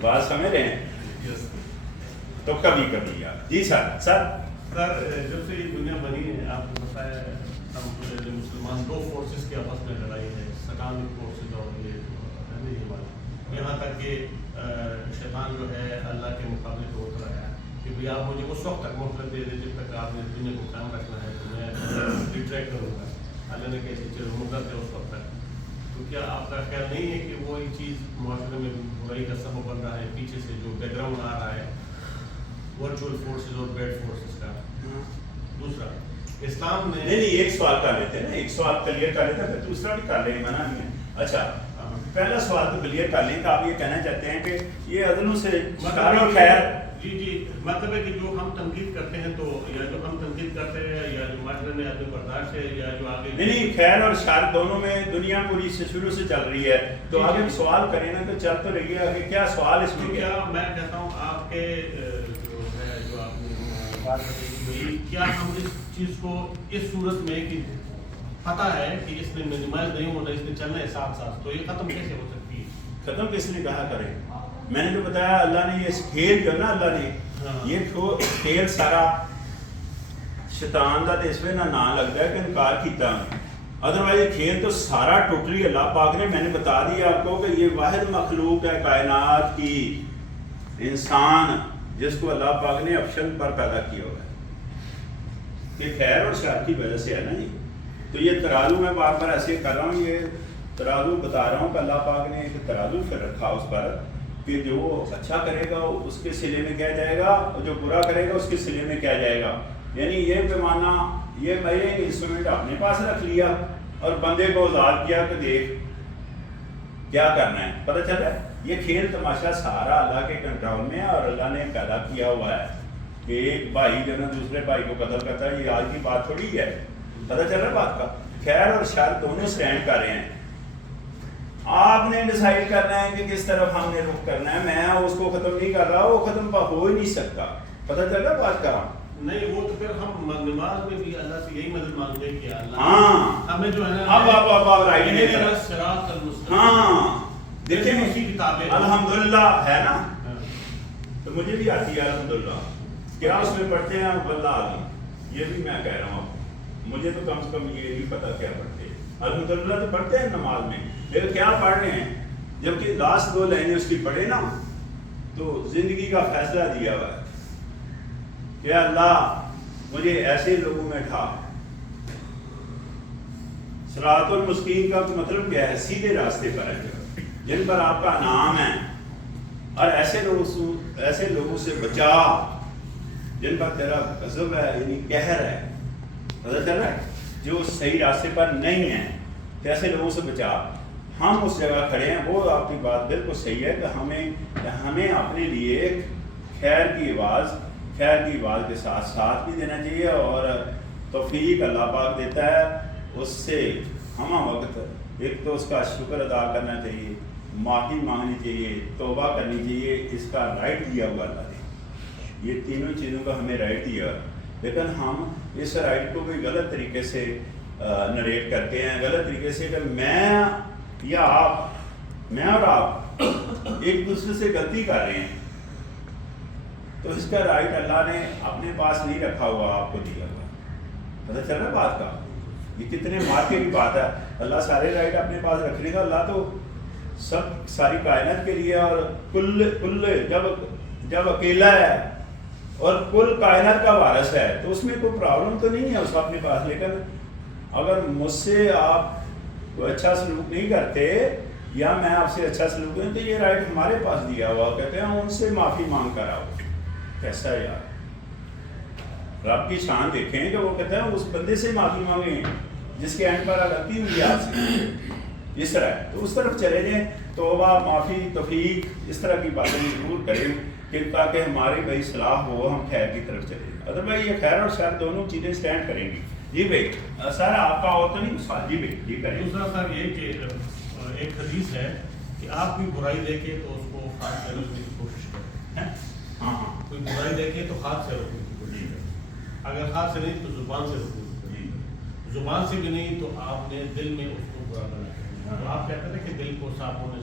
بات سمجھ رہے ہیں؟ تو کبھی کبھی یار جی سر جب سے یہ دنیا بنی ہے آپ کو پتہ ہے مسلمان دو فورسز کے آپس میں لڑائی ہے، سٹانک فورسز اور یہ ہے نا یہ بات، یہاں تک کہ شیطان جو ہے اللہ کے مقابلے پہ اترا ہے کہ بھئی آپ مجھے اس وقت تک مہلت دے دیں جب تک آپ نے دنیا کو قائم رکھنا ہے تو میں ریٹریکٹ کروں گا. اللہ نے کیسی چیز مہلت ہے اس وقت تک. تو کیا آپ کا خیال نہیں ہے کہ وہ ایک چیز معاشرے میں برائی کا سبب بن رہا ہے پیچھے سے جو بیک گراؤنڈ آ رہا ہے ورچوئل فورسز اور بیڈ فورسز کا؟ دوسرا اسلام نے نہیں ایک سوال کر لیتے ہیں نا، ایک سوال کلیئر کر لیتے ہیں پھر دوسرا بھی کر لیں گے، منع نہیں ہے. اچھا پہلا سوال تو کلیئر کر لیں کہ آپ یہ کہنا چاہتے ہیں کہ یہ عدل سے شر اور خیر. جی مطلب ہے کہ جو ہم تنقید کرتے ہیں تو یا جو ہم تنقید کرتے ہیں یا جو معاشرے میں عدم برداشت ہے یا جو آگے نہیں خیر اور شر دونوں میں دنیا پوری سے شروع سے چل رہی ہے تو آگے سوال کریں نا تو چل تو رہی ہے کہ کیا سوال اس میں کیا میں کہتا ہوں آپ کے جو ہے جو آپ نے بات کی کیا ہم اس چیز کو اس صورت میں کہ پتہ ہے کہ اس نے منیمائز نہیں ہونا، اس نے چلنا ہے ساتھ ساتھ، تو یہ ختم کیسے ہو سکتی ہے؟ ختم کس نے کہا کریں؟ میں نے جو بتایا اللہ نے یہ کھیل جو نا اللہ نے یہ کھیل سارا شیطان دا تے اس میں نہ لگتا ہے کہ انکار کیتا، ادروائز یہ کھیل تو سارا ٹوٹلی اللہ پاک نے، میں نے بتا دیا آپ کو کہ یہ واحد مخلوق ہے کائنات کی انسان جس کو اللہ پاک نے افشل پر پیدا کیا ہوا ہے، یہ خیر اور شر کی وجہ سے ہے نا جی. تو یہ ترازو میں بار بار ایسے کر رہا ہوں، یہ ترازو بتا رہا ہوں کہ اللہ پاک نے ایک ترازو پھر رکھا اس پر کہ جو اچھا کرے گا اس کے سلے میں کیا جائے گا اور جو برا کرے گا اس کے سلے میں کیا جائے گا. یعنی یہ پیمانہ یہ میں نے انسٹرومنٹ اپنے پاس رکھ لیا اور بندے کو آزاد کیا کہ دیکھ کیا کرنا ہے. پتہ چلا یہ کھیل تماشا سارا اللہ کے کنٹرول میں ہے اور اللہ نے پیدا کیا ہوا ہے کہ ایک بھائی جو نا دوسرے بھائی کو قتل کرتا ہے، یہ آج کی بات تھوڑی ہے. پتہ چل رہا ہے بات کا؟ خیر اور شر دونوں سٹینڈ کر رہے ہیں، آپ نے ڈیسائیڈ کرنا ہے کہ کس طرف ہم نے رخ کرنا ہے. میں اس کو ختم نہیں کر رہا، وہ ختم ہو ہی نہیں سکتا. پتہ چل رہا ہے بات کا؟ نہیں وہ تو پھر ہم نماز میں بھی اللہ سے یہی مدد مانگتے ہیں کہ اللہ ہمیں جو ہے نا اب رائٹ ہے. ہاں دیکھیں اسی کتاب ہے الحمدللہ ہے نا، تو مجھے بھی آتی ہے الحمدللہ. کیا اس میں پڑھتے ہیں واللہ عالم، یہ بھی میں کہہ رہا ہوں آپ کو، مجھے تو کم سے کم یہ نہیں پتا کیا پڑھتے ہیں. الحمدللہ تو پڑھتے ہیں نماز میں، لیکن کیا پڑھ رہے ہیں؟ جبکہ لاسٹ 2 لائنیں اس کی پڑھے نا تو زندگی کا فیصلہ دیا ہوا ہے کہ اللہ مجھے ایسے لوگوں میں ڈھا. صراط المستقیم کا مطلب کیا ہے؟ سیدھے راستے پر ہے جن پر آپ کا نام ہے، اور ایسے لوگوں سے بچا جن پر تیرا غضب ہے یعنی قہر ہے. پتہ چل رہا ہے؟ جو صحیح راستے پر نہیں ہیں تو ایسے لوگوں سے بچا. ہم اس جگہ کھڑے ہیں، وہ آپ کی بات بالکل صحیح ہے کہ ہمیں اپنے لیے خیر کی آواز کے ساتھ ساتھ بھی دینا چاہیے، اور توفیق اللہ پاک دیتا ہے، اس سے ہم وقت ایک تو اس کا شکر ادا کرنا چاہیے، معافی مانگنی چاہیے، توبہ کرنی چاہیے. اس کا رائٹ دیا ہوا اللہ نے، یہ تینوں چیزوں کا ہمیں رائٹ دیا، لیکن ہم اس رائٹ کو کوئی غلط طریقے سے نریٹ کرتے ہیں، غلط طریقے سے کہ میں اور آپ ایک دوسرے سے غلطی کر رہے ہیں، تو اس کا رائٹ اللہ نے اپنے پاس نہیں رکھا ہوا، آپ کو دیا ہوا. پتہ چل رہا ہے بات کا؟ یہ کتنے مارکے کی بات ہے. اللہ سارے رائٹ اپنے پاس رکھنے کا، اللہ تو سب ساری کائنات کے لیے، اور کل جب اکیلا ہے اور کل کائنات کا وارث ہے تو اس میں کوئی پرابلم تو نہیں ہے اس کو اپنے پاس. لیکن اگر مجھ سے آپ کوئی اچھا سلوک نہیں کرتے یا میں آپ سے اچھا سلوک کروں تو یہ رائٹ ہمارے پاس دیا ہوا، کہتے ہیں ان سے معافی مانگ کر آؤ. کیسا ہے یار؟ رب کی شان دیکھیں کہ وہ کہتے ہیں اس بندے سے معافی مانگیں جس کے اینڈ پر غلطی ہوئی آپ سے، اس طرح ہے تو اس طرف چلے جائیں. توبہ، معافی، توفیق، اس طرح کی باتیں ضرور کریں کہ تاکہ ہماری بھائی صلاح ہو، ہم خیر کی طرف چلیں. ادر بھائی یہ خیر اور شر دونوں چیزیں سٹینڈ کریں گی. جی بھائی سر آپ کا اور تو نہیں سوال؟ جی بھائی جی کریں. دوسرا سر یہ کہ ایک حدیث ہے کہ آپ کوئی برائی دیکھے تو اس کو ہاتھ سے روکنے کی کوشش کریں. ہاں کوئی برائی دیکھے تو ہاتھ سے روکنے کی کوشش کریں، اگر ہاتھ سے نہیں تو زبان سے روکنے کی کوشش کریں، زبان سے بھی نہیں تو آپ نے دل میں اس کو برا بنا. تو آپ کہتے ہیں کہ دل کو صاف ہونے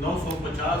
950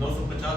950